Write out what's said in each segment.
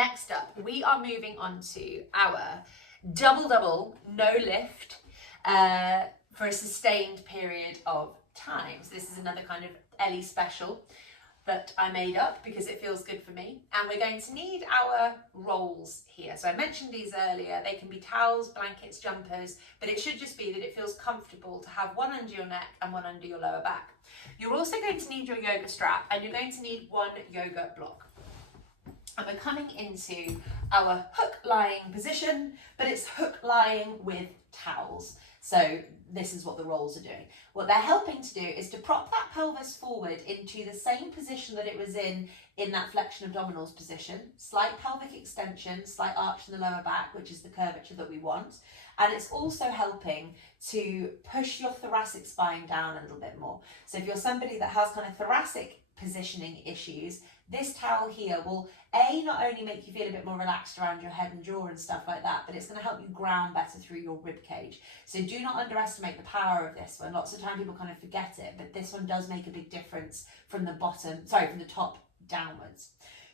Next up, we are moving on to our double no lift for a sustained period of time. So this is another kind of Ellie special that I made up because it feels good for me. And we're going to need our rolls here. So I mentioned these earlier. They can be towels, blankets, jumpers, but it should just be that it feels comfortable to have one under your neck and one under your lower back. You're also going to need your yoga strap, and you're going to need one yoga block. And we're coming into our hook lying position, but it's hook lying with towels. So this is what the rolls are doing. What they're helping to do is to prop that pelvis forward into the same position that it was in that flexion abdominals position. Slight pelvic extension, slight arch in the lower back, which is the curvature that we want. And it's also helping to push your thoracic spine down a little bit more. So if you're somebody that has kind of thoracic positioning issues, this towel here will not only make you feel a bit more relaxed around your head and jaw and stuff like that, but it's going to help you ground better through your rib cage. So do not underestimate the power of this one. Lots of time people kind of forget it, but this one does make a big difference from the top downwards.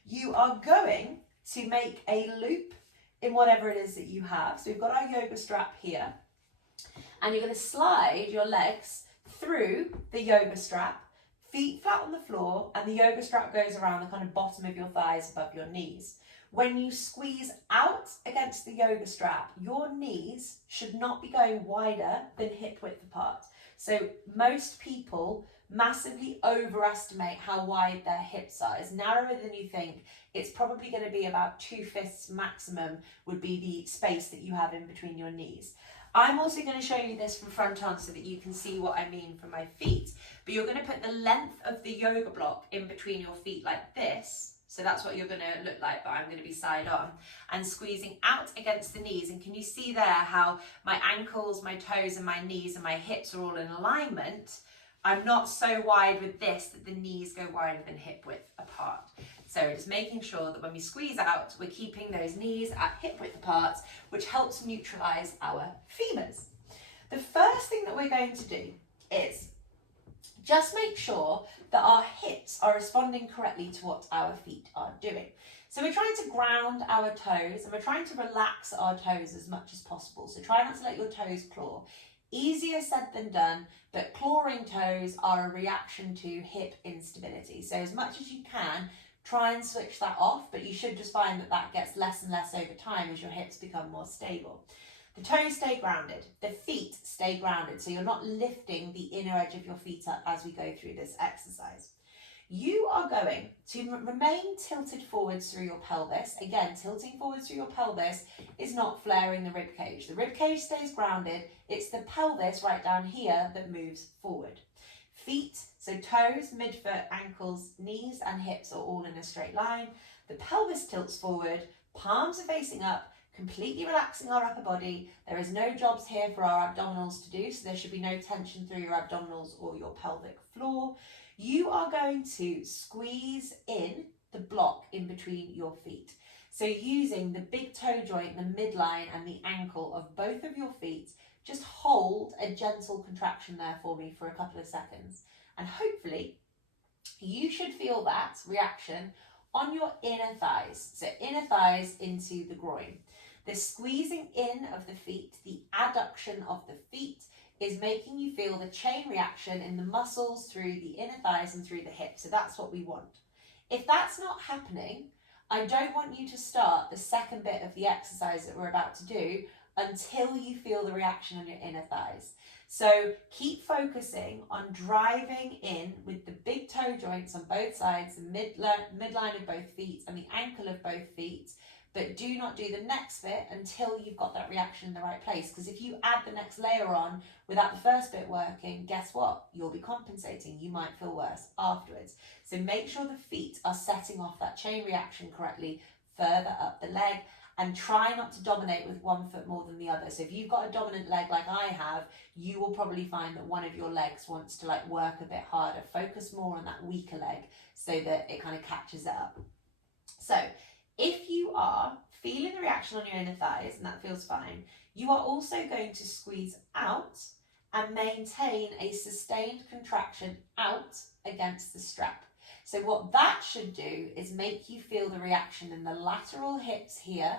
You are going to make a loop in whatever it is that you have. So we've got our yoga strap here, and you're going to slide your legs through the yoga strap, feet flat on the floor, and the yoga strap goes around the kind of bottom of your thighs above your knees. When you squeeze out against the yoga strap, your knees should not be going wider than hip width apart. So most people massively overestimate how wide their hips are. It's narrower than you think. It's probably going to be about 2/5 maximum would be the space that you have in between your knees. I'm also going to show you this from front on so that you can see what I mean from my feet. But you're going to put the length of the yoga block in between your feet like this. So that's what you're going to look like, but I'm going to be side on. And squeezing out against the knees. And can you see there how my ankles, my toes and my knees and my hips are all in alignment? I'm not so wide with this that the knees go wider than hip width apart. So it's making sure that when we squeeze out, we're keeping those knees at hip width apart, which helps neutralize our femurs. The first thing that we're going to do is just make sure that our hips are responding correctly to what our feet are doing. So we're trying to ground our toes, and we're trying to relax our toes as much as possible. So try not to let your toes claw. Easier said than done, but clawing toes are a reaction to hip instability. So as much as you can, try and switch that off, but you should just find that that gets less and less over time as your hips become more stable. The toes stay grounded, the feet stay grounded, so you're not lifting the inner edge of your feet up as we go through this exercise. You are going to remain tilted forwards through your pelvis. Again, tilting forwards through your pelvis is not flaring the rib cage. The rib cage stays grounded. It's the pelvis right down here that moves forward. Feet, so toes, midfoot, ankles, knees and hips are all in a straight line. The pelvis tilts forward, palms are facing up, completely relaxing our upper body. There is no jobs here for our abdominals to do, so there should be no tension through your abdominals or your pelvic floor. You are going to squeeze in the block in between your feet. So using the big toe joint, the midline and the ankle of both of your feet, just hold a gentle contraction there for me for a couple of seconds. And hopefully you should feel that reaction on your inner thighs. So inner thighs into the groin. The squeezing in of the feet, the adduction of the feet is making you feel the chain reaction in the muscles through the inner thighs and through the hips. So that's what we want. If that's not happening, I don't want you to start the second bit of the exercise that we're about to do until you feel the reaction on your inner thighs. So keep focusing on driving in with the big toe joints on both sides, the midline of both feet and the ankle of both feet, but do not do the next bit until you've got that reaction in the right place. Because if you add the next layer on without the first bit working, guess what? You'll be compensating. You might feel worse afterwards. So make sure the feet are setting off that chain reaction correctly further up the leg, and try not to dominate with one foot more than the other. So if you've got a dominant leg like I have, you will probably find that one of your legs wants to work a bit harder. Focus more on that weaker leg so that it kind of catches it up. So if you are feeling the reaction on your inner thighs, and that feels fine, you are also going to squeeze out and maintain a sustained contraction out against the strap. So what that should do is make you feel the reaction in the lateral hips here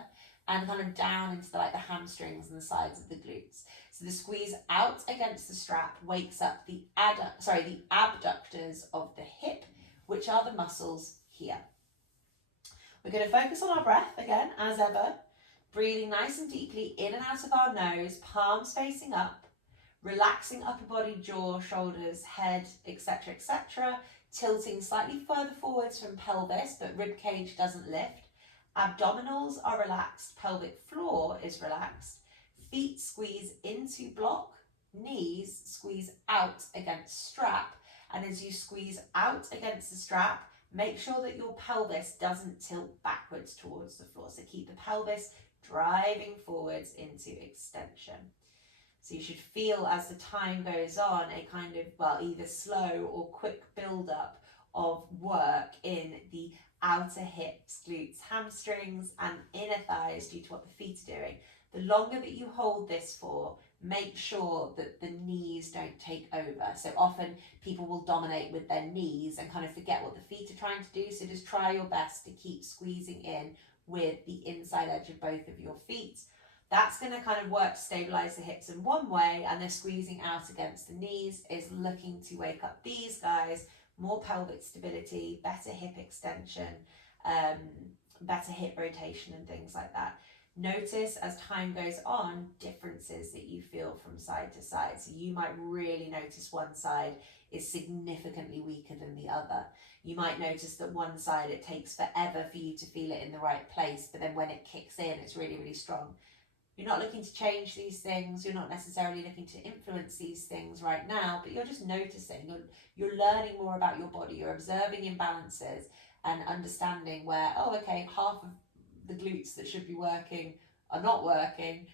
and kind of down into the, like the hamstrings and the sides of the glutes. So the squeeze out against the strap wakes up the abductors of the hip, which are the muscles here. We're going to focus on our breath again, as ever, breathing nice and deeply in and out of our nose, palms facing up, relaxing upper body, jaw, shoulders, head, etc., etc., tilting slightly further forwards from pelvis, but rib cage doesn't lift. Abdominals are relaxed, pelvic floor is relaxed, feet squeeze into block, knees squeeze out against strap, and as you squeeze out against the strap, make sure that your pelvis doesn't tilt backwards towards the floor. So keep the pelvis driving forwards into extension. So you should feel as the time goes on a kind of, well, either slow or quick build up of work in the outer hips, glutes, hamstrings and inner thighs due to what the feet are doing. The longer that you hold this for, make sure that the knees don't take over. So often people will dominate with their knees and kind of forget what the feet are trying to do. So just try your best to keep squeezing in with the inside edge of both of your feet. That's going to kind of work to stabilize the hips in one way, and the squeezing out against the knees is looking to wake up these guys, more pelvic stability, better hip extension, better hip rotation and things like that. Notice as time goes on differences that you feel from side to side. So you might really notice one side is significantly weaker than the other. You might notice that one side it takes forever for you to feel it in the right place, but then when it kicks in, it's really, really strong. You're not looking to change these things. You're not necessarily looking to influence these things right now, but you're just noticing. You're learning more about your body. You're observing imbalances and understanding where, oh, okay, half of the glutes that should be working are not working.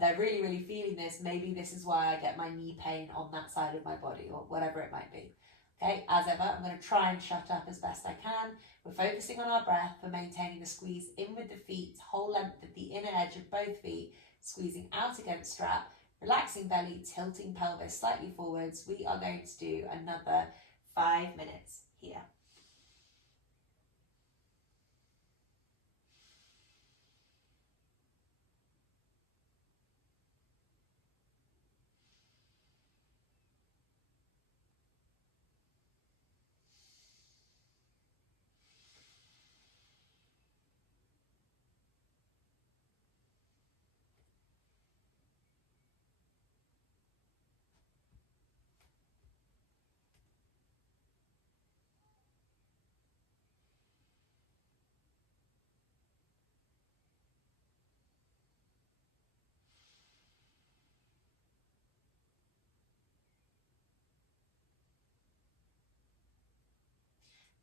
They're really, really feeling this. Maybe this is why I get my knee pain on that side of my body, or whatever it might be. Okay, as ever, I'm going to try and shut up as best I can. We're focusing on our breath. We're maintaining the squeeze in with the feet, whole length of the inner edge of both feet, squeezing out against strap, relaxing belly, tilting pelvis slightly forwards. We are going to do another 5 minutes here.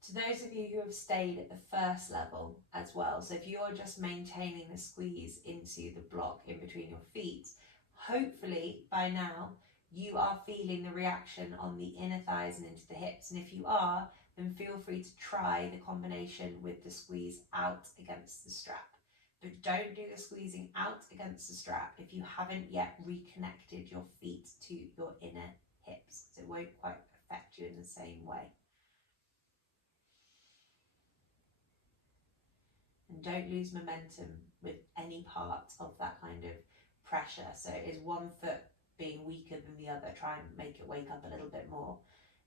To those of you who have stayed at the first level as well, so if you're just maintaining the squeeze into the block in between your feet, hopefully by now you are feeling the reaction on the inner thighs and into the hips. And if you are, then feel free to try the combination with the squeeze out against the strap. But don't do the squeezing out against the strap if you haven't yet reconnected your feet to your inner hips, because it won't quite affect you in the same way. And don't lose momentum with any part of that kind of pressure. So is one foot being weaker than the other? Try and make it wake up a little bit more.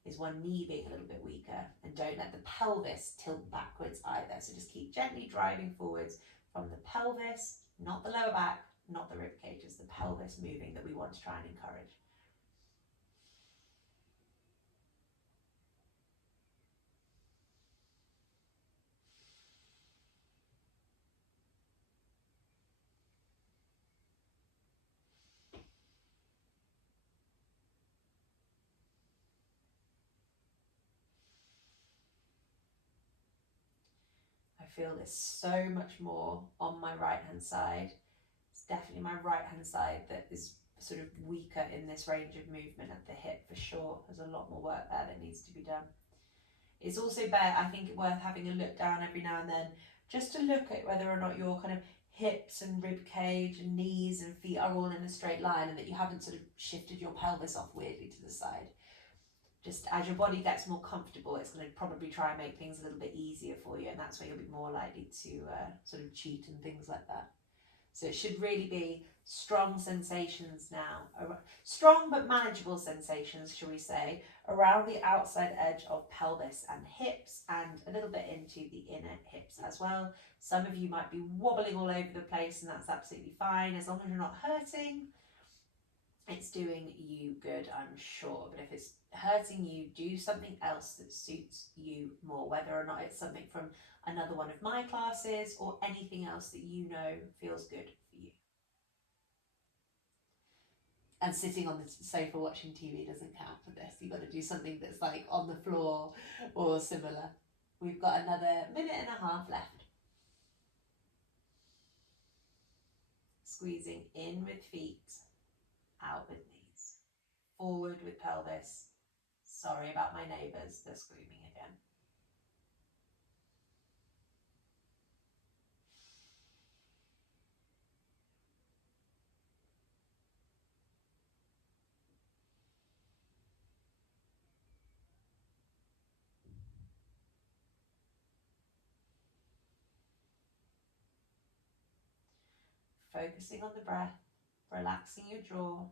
Is one knee being a little bit weaker? And don't let the pelvis tilt backwards either. So just keep gently driving forwards from the pelvis, not the lower back, not the rib cage, it's the pelvis moving that we want to try and encourage. I feel this so much more on my right hand side. It's definitely my right hand side that is sort of weaker in this range of movement at the hip for sure. There's a lot more work there that needs to be done. It's also I think worth having a look down every now and then just to look at whether or not your kind of hips and rib cage and knees and feet are all in a straight line and that you haven't sort of shifted your pelvis off weirdly to the side. just as your body gets more comfortable, it's going to probably try and make things a little bit easier for you, and that's where you'll be more likely to sort of cheat and things like that. So it should really be strong sensations now, strong but manageable sensations, shall we say, around the outside edge of pelvis and hips, and a little bit into the inner hips as well. Some of you might be wobbling all over the place, and that's absolutely fine. As long as you're not hurting, it's doing you good, I'm sure. But if it's hurting you, do something else that suits you more, whether or not it's something from another one of my classes or anything else that you know feels good for you. And sitting on the sofa watching TV doesn't count for this. You've got to do something that's like on the floor or similar. We've got another minute and a half left. Squeezing in with feet, out with knees, forward with pelvis. Sorry about my neighbours, they're screaming again. Focusing on the breath, relaxing your jaw.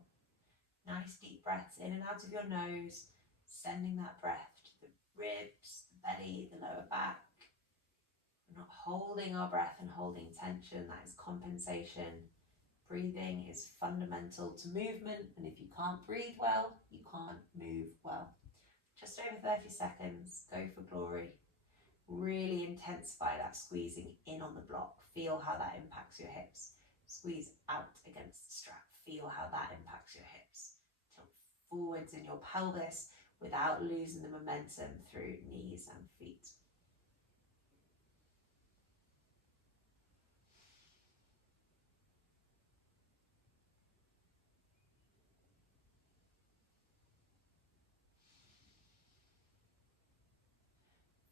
Nice deep breaths in and out of your nose, sending that breath to the ribs, the belly, the lower back. We're not holding our breath and holding tension, that is compensation. Breathing is fundamental to movement, and if you can't breathe well, you can't move well. Just over 30 seconds, go for glory. Really intensify that squeezing in on the block. Feel how that impacts your hips. Squeeze out against the strap. Feel how that impacts your hips. Tilt forwards in your pelvis without losing the momentum through knees and feet.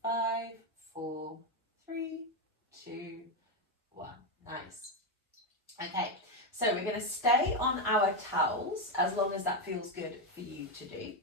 Five, four, three, two, one. Nice. Okay, so we're going to stay on our towels as long as that feels good for you to do.